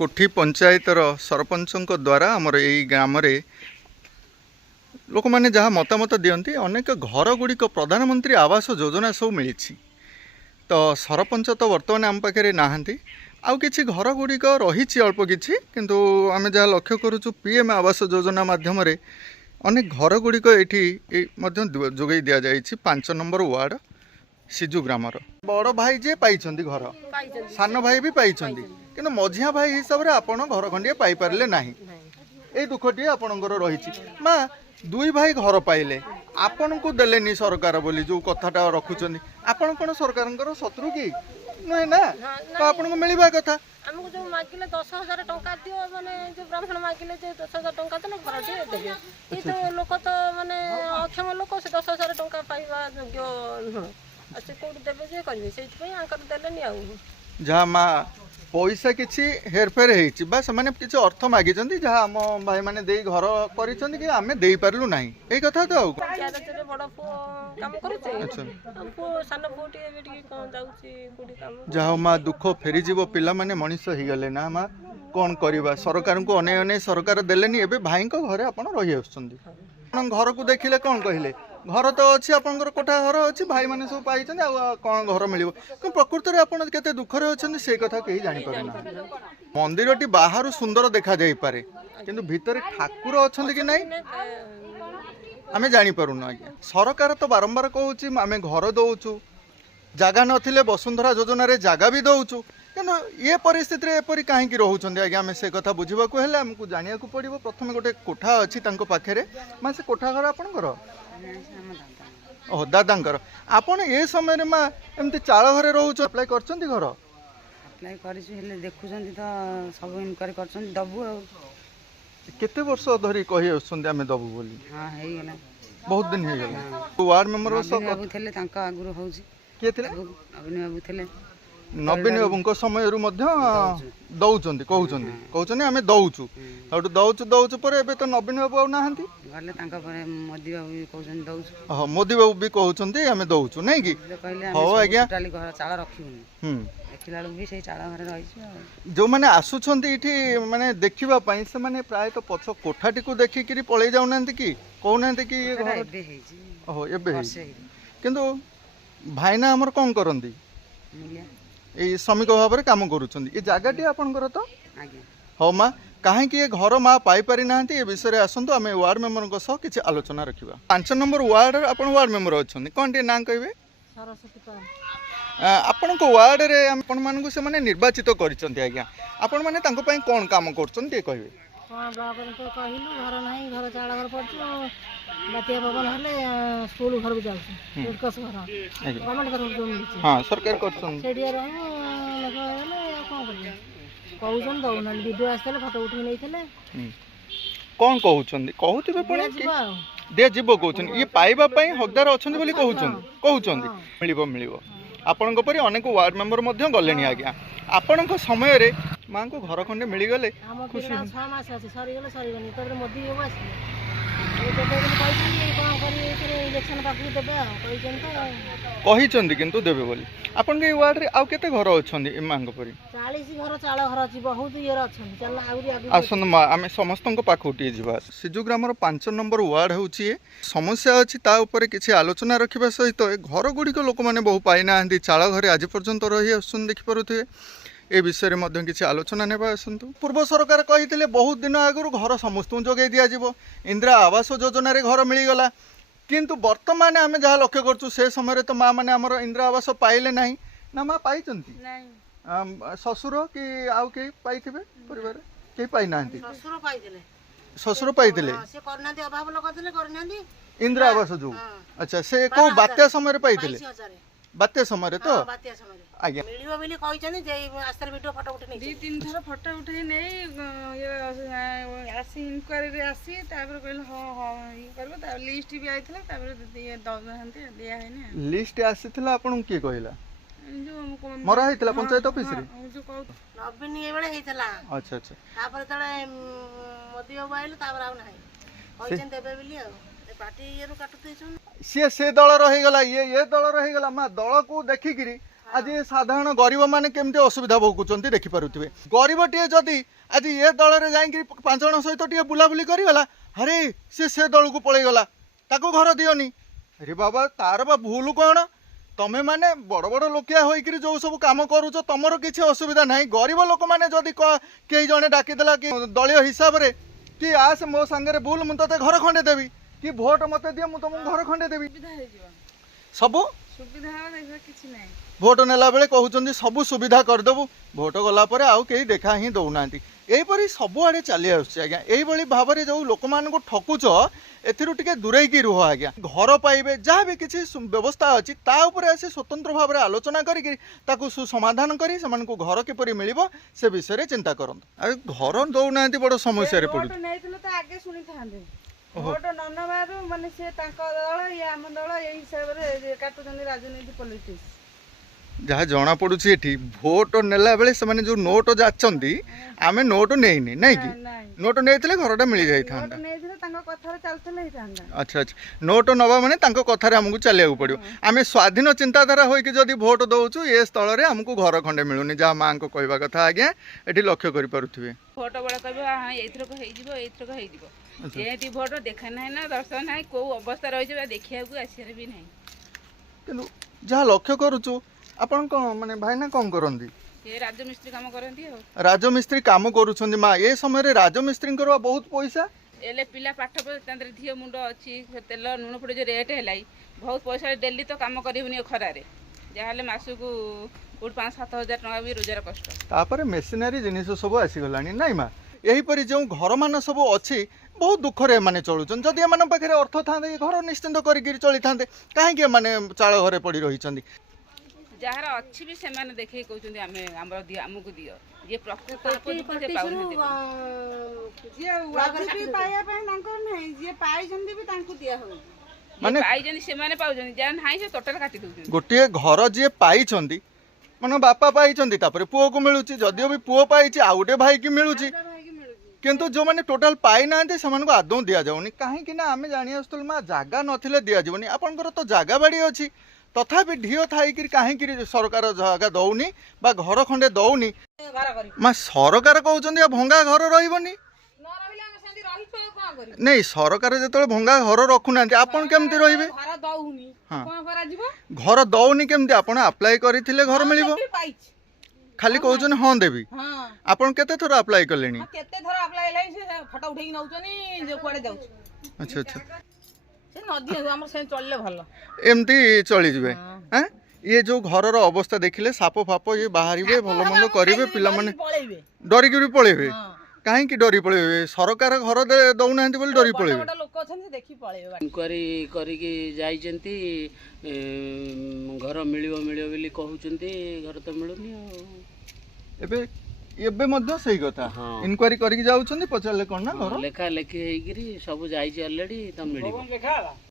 कोठी पंचायतर सरपंचों द्वारा आमर यही ग्राम लोक मैंने जहाँ मतामत दियंती अनेक घर गुड़िक प्रधानमंत्री आवास योजना सब मिली। तो सरपंच तो बर्तमान आम पाखे नहांती आउ किछि घर गुड़िक रही अल्प किछि किंतु आम जहाँ लक्ष्य करूँ पीएम आवास योजना माध्यम अनेक घर गुड़िक ये जोगई दि जाए 5 नंबर वार्ड सिजु ग्रामर बड़ भाई जे पाई घर सान भाई भी पाई कि मझिया भाई हिसाब से आपण घर खंडिया पाई पारे ना ये दुखटी आपणकर रही माँ दुई भाई घर पाइले आपण को देलेनी सरकार बोली जो कथाटा रखुचंदी आपण कोन सरकारंकर शत्रु की नुहे ना तो आपण को मिलबा कथा हमको जो मागिले 10,000 टंका दियो माने जो ब्राह्मण मागिले जे 10,000 टंका देले घर दे देबे ई तो लोक तो माने अक्षम लोक से 10,000 टंका पाइबा योग्य अच्छे कोड देबे जे करबे सेति पई आंकर देलेनी आउ जहाँ माँ पैसा किसी हेरफेर हो बस मैंने किसी अर्थ मागी जहाँ आम भाई मैंने दे घर कर आम दे पार्लु ना यही कथा तो जहाँ माँ दुख फेरीज पिला माने मनीष हो गले ना माँ कौन करवा सरकार को अने अने सरकार देलेनी एबे भाई घरे आप रही आसुँच घर को देखिले कौन कहले घर तो अच्छी आपंकर कोठा घर अच्छी भाई मैंने सब पाई कौन घर मिल प्रकृत में आप केते दुखरे अच्छा से कथा कहीं जापर ना मंदिर बाहर सुंदर देखा जाई पारे किंतु भितर ठाकुर अच्छा कि नहीं आम जापरूँ आज्ञा सरकार तो बारंबार कहूँ आम घर दौचु जगह नथिले वसुंधरा योजना रे जगह भी दौचु कि ये परिस्थिति रे एपरी कहीं रोचंद आज्ञा आम से कथा बुझा आमको जाना पड़ो प्रथम गोटे कोठा अच्छी पाखे माँ से कोठा घर आपंकर ओह दादांकर आपण ए समय माँ एमती चाल घरे रोच अप्लाई करछंती घर अप्लाई करिछु हेले देखुछंती तो सब इनक्वारी करछंती दबु आ केते वर्ष धरी कहि आछंती आमे दबु बोली हां हेई गेला बहुत दिन हे गेला वार्ड मेंबर सब बाबू थेले तांका आगुर होउची के थेले अभिनय बाबू थेले नवीन बाबू समय दौरान कहते आम दौचु दौचु पर एबे तो नवीन बाबू आ नहांती गले तांका पर मोदी बाबू भी कहउछन दौचु हां मोदी बाबू भी कहउछंती आम दौचु नै कि हो आज्ञा टोटली घर चाला रखिबुनी देखिला लोग भी सही चाला घरे रहिछु जो माने आसुछंती इठी माने देखिबा पई से माने प्राय तो पछ कोठाटी को देखि कि पळै जाउ नांती कि कहउ नांती कि ये घर एबे हेजी ओहो एबे किंतु भाईना हमर कोन करंती ये श्रमिक भाव में कम कर जगह आपंकर तो हाँ माँ कहीं ये घर माँ पाई ना ये विषय आसतु आम वार्ड मेम्बर सह किसी आलोचना रखा 5 नंबर वार्ड आप वार्ड मेम्बर अच्छा कौन टे ना कहे आपण वार्ड रे आपण मानक से माने निर्वाचित करछंती आज्ञा आपण माने तांको पई कोन काम करछंती कहबे हां बाबर को कहिलु घर नाही घर चाळ घर पड़छ बातिया भवन हले स्कूल घर भी जाउछ उडकस घर गवर्नमेंट घर जो मिलछ हां सरकार करछन सेडिया रह लगा हले कोन करले कहउछन दउन वीडियो आस्तले फोटो उठी नैथले कोन कहउछन कहउतिबे पण दे जीवो कहउछन ये पाइबा पई हकदार अछन बोली कहउछन मिलिबो मिलिबो आपण परी अनेक वार्ड मेंबर गले आज्ञा आपण समय रे माँ को घर खंडे मिल गले खुशी कही किंतु देबे बोली आपन के वार्ड रे आउ केते घर अछंदी ए मांग परी 40 घर चाळ घर अछि बहुत येर अछंदी चल आउरी आगु आसन मा आमे समस्तन पाख उठी जिबा सिजु ग्रामर 5 नंबर वार्ड होउची समस्या अछि ता ऊपर किछि आलोचना रखिबा सहित घर गुडी को लोक माने बहु पाइ ना हंदी चाळ घरे आज पर्यंत रही आसन देखि परुथे ए विषय में किसी आलोचना नेबा आसतु पूर्व सरकार कही बहुत दिन आगु घर समस्त जोगे दि जाव इंदिरा आवास योजना रे घर मिलगला किंतु वर्तमान आम जहाँ लक्ष्य करूँ से समय तो माँ मैंने आमर इंदिरा आवास पाइले ना ना माँ पाई ससुर कि आउ कई पाई परिवार कई पाई ना ससुर पाई इंदिरा आवास जो अच्छा से को बात्या समय पाई बात्या समय तो आज्ञा मिलियो मिली कहिचनी जे आस्तर वीडियो फोटो उठे नै 2-3 थर फोटो उठे नै ये आसी इंक्वायरी रे आसी तापर कहल हां हां ये करबो ता लिस्ट भी आइथिला तापर ये दहंते दिया है ना लिस्ट आसीथिला आपन के कहिला जो मरा हेतिला पंचायत ऑफिस रे जो कहू नवीन ये बेले हेतिला अच्छा अच्छा तापर तळे मोदी बाबू आइल तापर आ नाही कहिचन देबे बिली आ पार्टी ये रु काटते छन से दल रही गला ये दल रही गला मा दल को देखि गिरी आज ये साधारण गरीब माने केमती असुविधा भोगुचंती देखि पारुथिबे गरीब टिए जदी आज ये दल रे जाई 5 जण सहित टिए बुलाबुली करिगला अरे से दल को पळै गला ताको घर दियोनी अरे बाबा तार बा भूल कोन तमे माने बड़ बड़ लोकिया होइकरी जो सब काम करूच तमरो किछि असुविधा नाही गरीब लोक माने जदी केई जणे डाकी देला कि दलीय हिसाब रे कि आस मो संगे रे बुल मु तते घर खंडे देबी कि भोट मते दियो मु तुमको घर खंडे देबी सुविधा ହେଇଯିବ सब सुविधा हवा देखा किछि नाही भोट नेला बेले कहउचंदी सब सुविधा करदेबु भोट गला परे आउ केही देखा ही दउनांती एहीपरि सबुआड़े चली आसुଛି आज्ञा एहीभଳି भाବରେ जो ଲୋକମାନଙ୍କୁ ଠକୁଛ ଏଥିରୁ ଟିକେ ଦୂରେଇକି ରୁହ ଆଜ୍ଞା ଘର ପାଇବେ ଯାହା ବି କିଛି ବ୍ୟବସ୍ଥା ଅଛି ତା ଉପରେ ଆସି ସ୍ୱତନ୍ତ୍ର ଭାବରେ ଆଲୋଚନା କରିକି ତାକୁ ସୁସମାଧାନ କରି ସେମାନଙ୍କୁ ଘର କିପରି ମିଳିବ ସେ ବିଷୟରେ ଚିନ୍ତା କରନ୍ତୁ ଆଉ ଘର ଦଉନାହାନ୍ତି ବଡ଼ ସମସ୍ୟାରେ ପଡୁଛି ଭୋଟ ନେଇଥିଲେ ତ ଆଗେ ଶୁଣିଥାନ୍ତେ ଭୋଟ ନ ନେବାରୁ ମାନେ ସେ ତାଙ୍କ ଦଳ ଇଏ ଆମ ଦଳ ଏଇ ହିସାବରେ କାଟୁଛନ୍ତି ରାଜନୀତି ପଲିଟିକ୍ସ जहाँ जना पड़ू ये भोट नेला बेले से जो नोट जाचंदी आमे नोट नेइनी नहीं कि नोट नेइथिले घरटा मिल जाई थांदा ନେଇଥିଲେ ତାଙ୍କ କଥାରେ ଚାଲଥିଲେ ହେଇଥାନ୍ତା अच्छा अच्छा नोट नवा माने तांको कथारे हमकु चलिया पड़ो आमे स्वाधीन चिंताधारा होई कि जदी भोट दउचु ए स्थल रे हमकु घर खंडे मिलुनी जा मां को कहबा कथा आज्ञा एठी लक्ष्य करि पारुथिबे भोट बड़ा कहबे हां एथरक हेइजिबो जेती भोट देखा नाही ना दर्शन नाही को अवस्था रहि जे देखिया को आसिरे भी नाही किंतु जहाँ लक्ष्य करूचु आपण को माने भाईना कौन करंदी ये राजमिस्त्री काम करंती हो राजमिस्त्री काम करूछंदी मां ए समय रे राजमिस्त्री करवा बहुत पैसा एले पिला पाठ पढ़ तांद्रे धियो मुंड अछि तेल नून पड़ जे रेट हेलाई बहुत पैसा डेली तो काम करिबनी खरा रे जाहाले मासुकू 5-7 हजार टका भी रोजगार कष्ट तापर मेसिनरी जिनिस सब आसी गलानी नाही मा एही परि जो घर मान सब अछि बहुत दुख रे माने चलुचन जदि एमान पाखरे अर्थ थांदे घर निश्चिंत करिक चली थांदे काहे के माने चाळ घरे पड़ी रहिचंदी जहार अच्छी भी सेमाने देखे कहउचंदी आमे हमरो दियो हमकु दियो जे प्रकृत उपयुक्त जे पाउनते ଯିଏ ୱାଜିବି ପାଇବା ପାଇଁ ତାଙ୍କର ନାହିଁ ଯିଏ ପାଇଛନ୍ତି ବି ତାଙ୍କୁ ଦିଆ ହଉଛି माने पाई जनी सेमाने पाउजनी जा नाही से टोटल काटी दउचंदी गोटे घर जी पाइछंदी माने बापा पाइछंदी तापर पुओ को मिलुची जदियो भी पुओ पाइछि आ गोटे भाई की मिलुची किंतु जो माने टोटल पाई नांते समान को आदौ दिया जाउनी काहे कि ना आमे जानि आस्तुल मा जागा नथिले दिया जीवनी आपनकर तो जागा बाड़ी अछि तथापि ढियो थाई कि काहे कि सरकार जागा दउनी बा घर खंडे दउनी मा सरकार कहउचंदी भंगा घर रहिबनी नहीं सरकार जो भंगा घर रखुना आपन केमती रहिबे घर दउनी केमती आपन अप्लाई करिथिले घर मिलिबो खाली कहउचन हां देबी आपन केते थोर अप्लाई करलेनी केते थोर अप्लाई लाइन से फोटो उठेई नउचनी जे कोडे जाउछ अच्छा अच्छा से नदी हमर से चलले भलो एमती चली जबे हैं ये जो घर रो अवस्था देखिले साप फाप ये बाहरिबे भलो मंद करिवे पिला माने डरी के भी पळेबे काहे की डरी पळेबे सरकार घर दउना हंती बोली डरी पळेबे बड़ लोक छन से देखि पळेबे इनक्वारी करिके जाइचंती घर मिलिबो बोली कहउचंती घर तो मिलुनी एबे एबे मध्य सही कथा इनक्वारी करिक जाउछंती पचारले कोन ना घर लेखा लेखी हेगिरी सब जाइची ऑलरेडी त मिलिबो